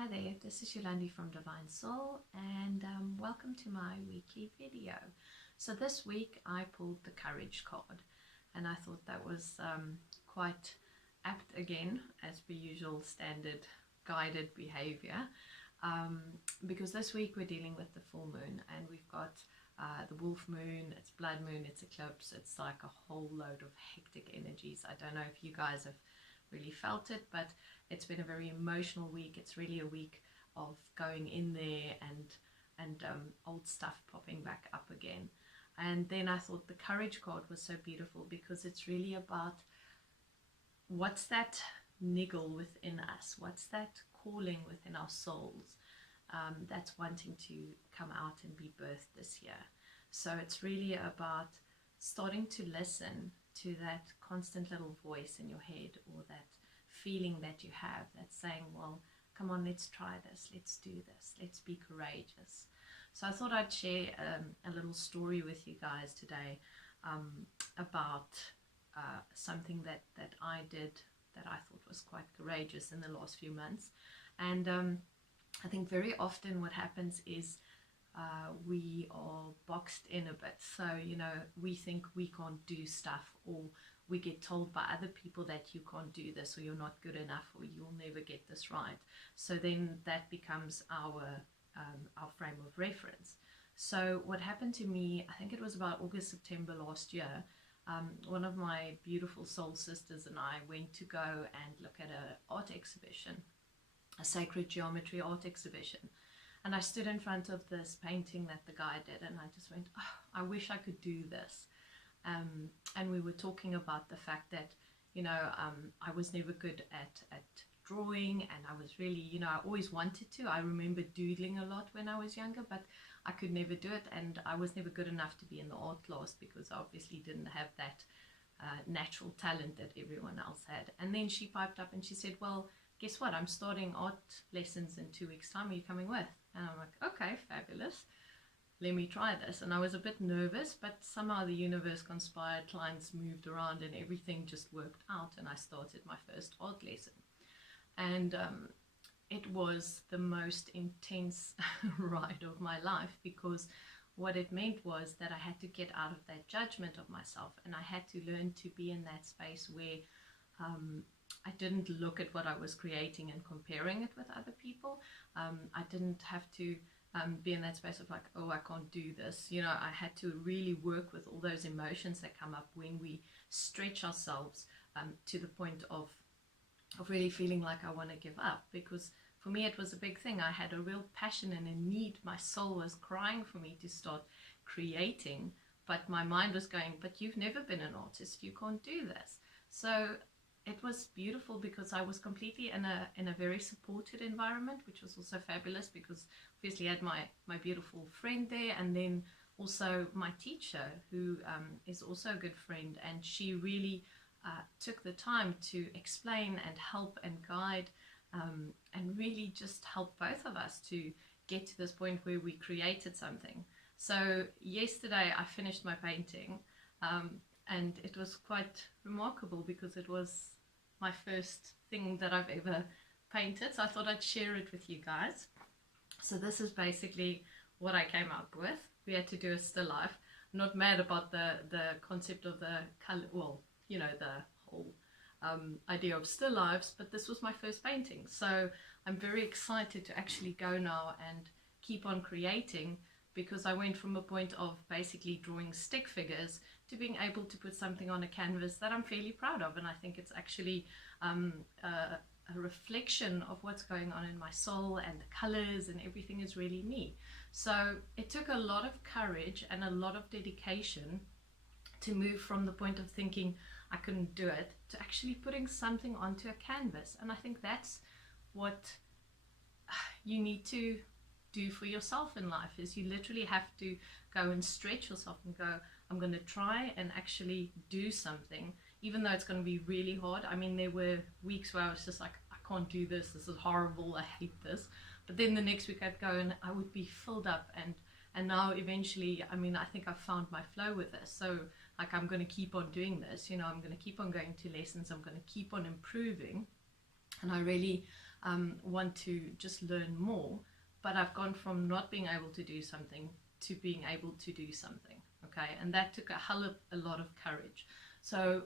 Hi there, this is Yolandi from Divine Soul, and welcome to my weekly video. So this week I pulled the Courage card, and I thought that was quite apt again, as per usual standard guided behavior, because this week we're dealing with the full moon, and we've got the wolf moon, it's blood moon, it's eclipse, it's like a whole load of hectic energies. I don't know if you guys have really felt it, but it's been a very emotional week. It's really a week of going in there and old stuff popping back up again. And then I thought the Courage card was so beautiful because it's really about what's that niggle within us, what's that calling within our souls that's wanting to come out and be birthed this year. So it's really about starting to listen to that constant little voice in your head, or that feeling that you have that's saying, well, come on, let's try this, let's do this, let's be courageous. So I thought I'd share a little story with you guys today about something that I did that I thought was quite courageous in the last few months. And I think very often what happens is we are boxed in a bit. So, you know, we think we can't do stuff, or we get told by other people that you can't do this, or you're not good enough, or you'll never get this right. So then that becomes our frame of reference. So what happened to me, I think it was about August, September last year, one of my beautiful soul sisters and I went to go and look at an art exhibition, a sacred geometry art exhibition. And I stood in front of this painting that the guy did, and I just went, oh, I wish I could do this. And we were talking about the fact that, you know, I was never good at drawing, and I was really, you know, I always wanted to. I remember doodling a lot when I was younger, but I could never do it, and I was never good enough to be in the art class because I obviously didn't have that natural talent that everyone else had. And then she piped up and she said, well, guess what? I'm starting art lessons in 2 weeks' time. Are you coming with? And I'm like, okay, fabulous. Let me try this. And I was a bit nervous, but somehow the universe conspired, clients moved around, and everything just worked out. And I started my first art lesson. And it was the most intense ride of my life, because what it meant was that I had to get out of that judgment of myself, and I had to learn to be in that space where I didn't look at what I was creating and comparing it with other people. I didn't have to be in that space of like, oh, I can't do this. You know, I had to really work with all those emotions that come up when we stretch ourselves to the point of really feeling like I want to give up. Because for me, it was a big thing. I had a real passion and a need. My soul was crying for me to start creating, but my mind was going, but you've never been an artist, you can't do this. So it was beautiful because I was completely in a very supported environment, which was also fabulous, because obviously I had my beautiful friend there, and then also my teacher, who is also a good friend, and she really took the time to explain and help and guide and really just help both of us to get to this point where we created something. So yesterday I finished my painting, and it was quite remarkable because it was my first thing that I've ever painted. So I thought I'd share it with you guys. So this is basically what I came up with. We had to do a still life. I'm not mad about the concept of the color, well, you know, the whole idea of still lives, but this was my first painting. So I'm very excited to actually go now and keep on creating, because I went from a point of basically drawing stick figures to being able to put something on a canvas that I'm fairly proud of. And I think it's actually a reflection of what's going on in my soul, and the colors and everything is really me. So it took a lot of courage and a lot of dedication to move from the point of thinking I couldn't do it to actually putting something onto a canvas. And I think that's what you need to do for yourself in life, is you literally have to go and stretch yourself and go, I'm going to try and actually do something, even though it's going to be really hard. I mean, there were weeks where I was just like, I can't do this, this is horrible, I hate this. But then the next week I'd go and I would be filled up, and now eventually, I mean, I think I've found my flow with this. So like, I'm going to keep on doing this, you know, I'm going to keep on going to lessons, I'm going to keep on improving. And I really want to just learn more, but I've gone from not being able to do something to being able to do something. Okay, and that took a hell of a lot of courage. So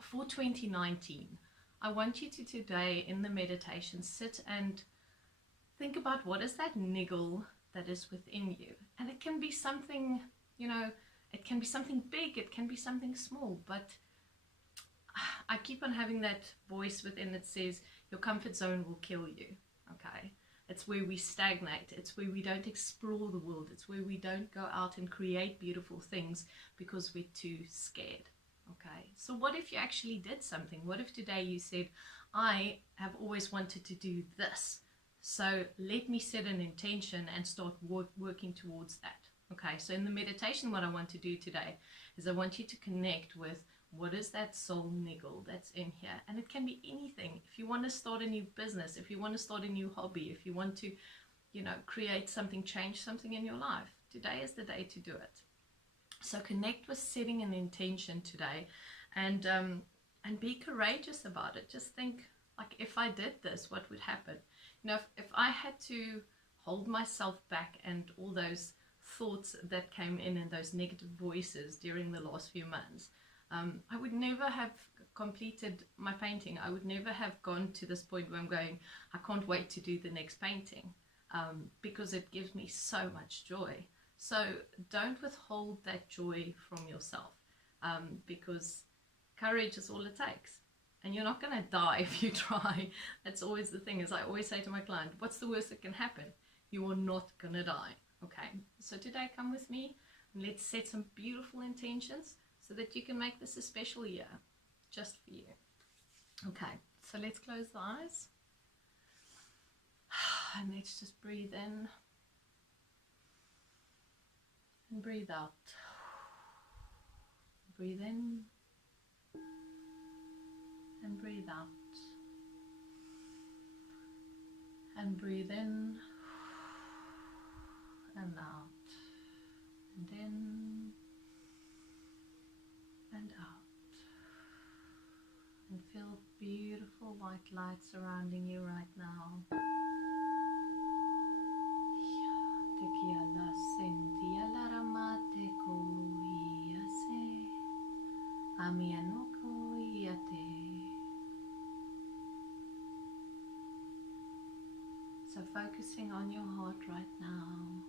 for 2019, I want you to today in the meditation sit and think about what is that niggle that is within you. And it can be something, it can be something big, it can be something small, but I keep on having that voice within that says your comfort zone will kill you. Okay, it's where we stagnate, it's where we don't explore the world, it's where we don't go out and create beautiful things because we're too scared. Okay, so what if you actually did something? What if today you said, I have always wanted to do this, so let me set an intention and start working towards that. Okay, so in the meditation, what I want to do today is I want you to connect with what is that soul niggle that's in here. And it can be anything. If you want to start a new business, if you want to start a new hobby, if you want to, create something, change something in your life, today is the day to do it. So connect with setting an intention today, and be courageous about it. Just think, like, if I did this, what would happen? If I had to hold myself back and all those thoughts that came in and those negative voices during the last few months, I would never have completed my painting. I would never have gone to this point where I'm going, I can't wait to do the next painting, because it gives me so much joy. So don't withhold that joy from yourself, because courage is all it takes. And you're not going to die if you try. That's always the thing. As I always say to my client, what's the worst that can happen? You are not going to die. Okay, so today come with me and let's set some beautiful intentions so that you can make this a special year just for you. Okay, so let's close the eyes and let's just breathe in and breathe out. Breathe in and breathe out, and breathe in and out, and in and out, and feel beautiful white light surrounding you right now. So focusing on your heart right now,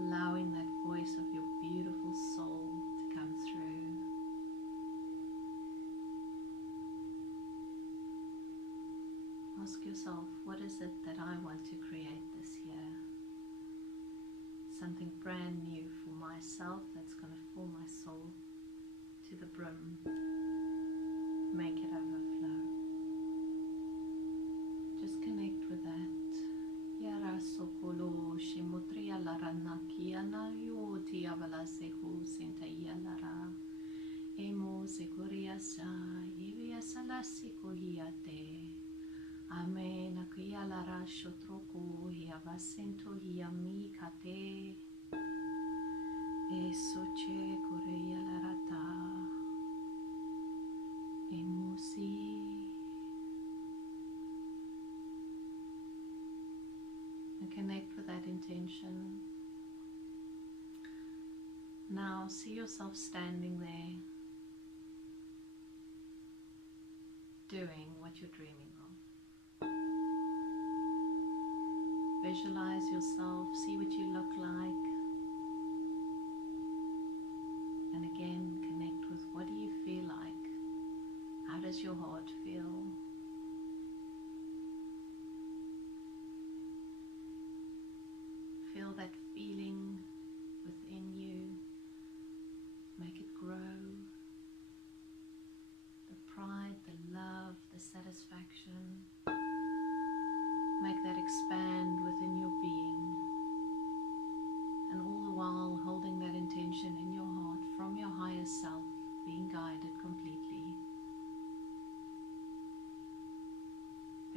allowing that voice of your beautiful soul to come through. Ask yourself, what is it that I want to create this year? Something brand new for myself that's going to fill my soul to the brim. Make it overflow. Just connect with that. Yara sokolo shimutria larana kiana yoti avala seku sentaya lara. Emo sekuria sa yevia salasiko hiate. Amen akia lara shotroko hiavasento hiami kate. Esoche korea larata. Emosi. And connect with that intention. Now see yourself standing there, doing what you're dreaming of. Visualize yourself, see what you look like, and again connect with what do you feel like. How does your heart feel? Feel that feeling within you. Make it grow. The pride, the love, the satisfaction. Make that expand within your being. And all the while holding that intention in your heart from your higher self, being guided completely.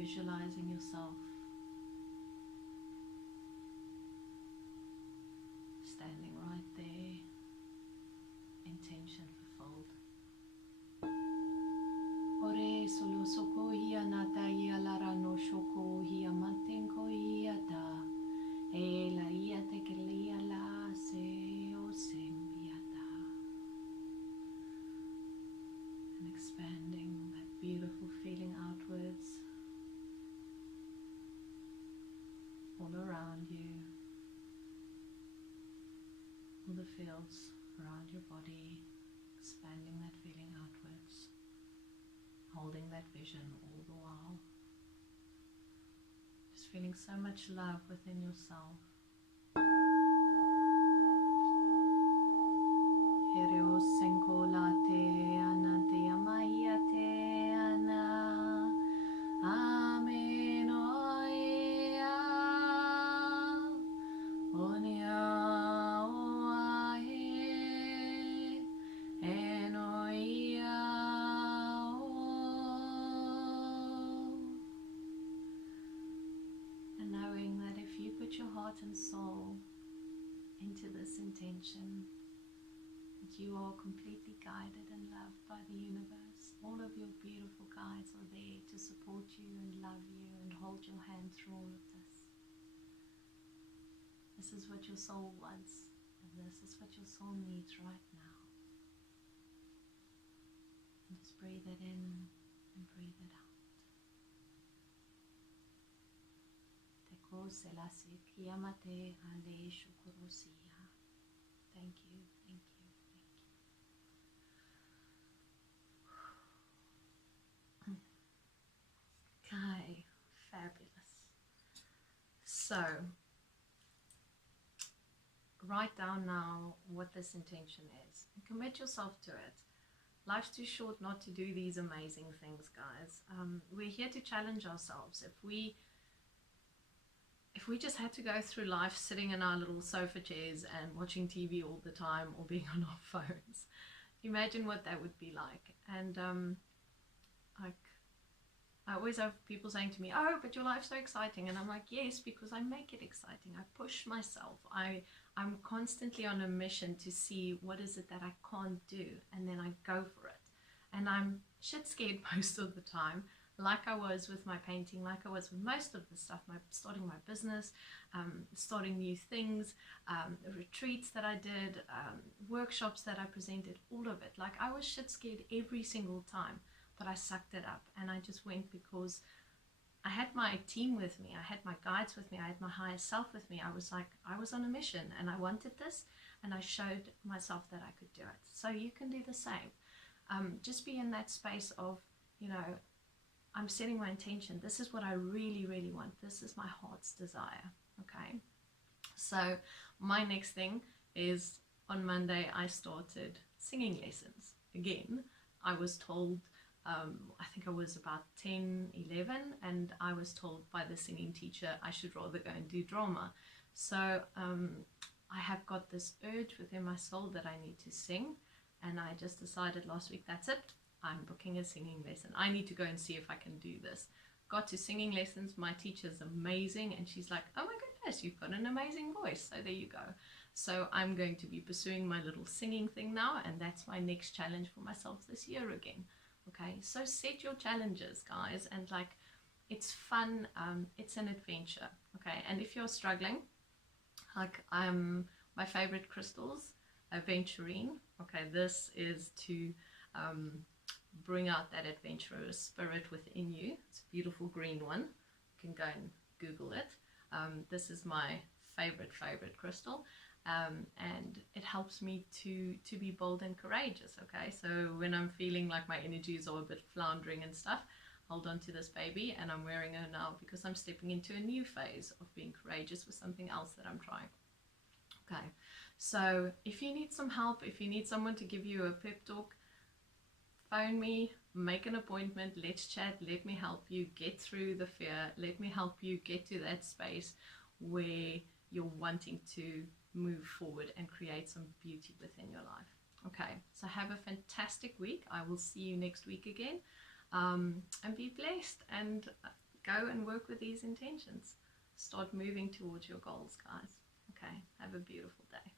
Visualizing yourself standing right there, intention fulfilled. all around you, all the fields around your body, expanding that feeling outwards, holding that vision all the while. Just feeling so much love within yourself. And knowing that if you put your heart and soul into this intention, that you are completely guided and loved by the universe. All of your beautiful guides are there to support you and love you and hold your hand through all of this. This is what your soul wants, and this is what your soul needs right now. And just breathe it in and breathe it out. Teko selasi kiyamate ale shukurusiya. Thank you, thank you, thank you. Okay, fabulous. So, write down now what this intention is and commit yourself to it. Life's too short not to do these amazing things, guys. We're here to challenge ourselves. If we just had to go through life sitting in our little sofa chairs and watching TV all the time or being on our phones, imagine what that would be like. And like, I always have people saying to me, oh, but your life's so exciting. And I'm like, yes, because I make it exciting. I push myself. I'm constantly on a mission to see what is it that I can't do, and then I go for it. And I'm shit scared most of the time, like I was with my painting, like I was with most of the stuff, starting my business, starting new things, retreats that I did, workshops that I presented, all of it. Like, I was shit scared every single time, but I sucked it up and I just went because I had my team with me, I had my guides with me, I had my higher self with me. I was like, I was on a mission and I wanted this, and I showed myself that I could do it. So you can do the same. Just be in that space of, you know, I'm setting my intention. This is what I really, really want. This is my heart's desire. Okay. So my next thing is, on Monday, I started singing lessons again. I was told, I think I was about 10, 11, and I was told by the singing teacher I should rather go and do drama. So I have got this urge within my soul that I need to sing, and I just decided last week, that's it. I'm booking a singing lesson. I need to go and see if I can do this. Got to singing lessons. My teacher's amazing, and she's like, oh my goodness, you've got an amazing voice. So there you go. So I'm going to be pursuing my little singing thing now, and that's my next challenge for myself this year again. Okay, so set your challenges, guys, and like, it's fun, it's an adventure. Okay, and if you're struggling, like, my favorite crystals, aventurine. Okay, this is to bring out that adventurous spirit within you. It's a beautiful green one. You can go and Google it. This is my favorite crystal, and it helps me to be bold and courageous. Okay, so when I'm feeling like my energies are a bit floundering and stuff, hold on to this baby, and I'm wearing her now because I'm stepping into a new phase of being courageous with something else that I'm trying. Okay, so if you need some help, if you need someone to give you a pep talk, phone me, make an appointment, let's chat, let me help you get through the fear, let me help you get to that space where you're wanting to move forward and create some beauty within your life. Okay, so have a fantastic week. I will see you next week again, and be blessed, and go and work with these intentions. Start moving towards your goals, guys. Okay, have a beautiful day.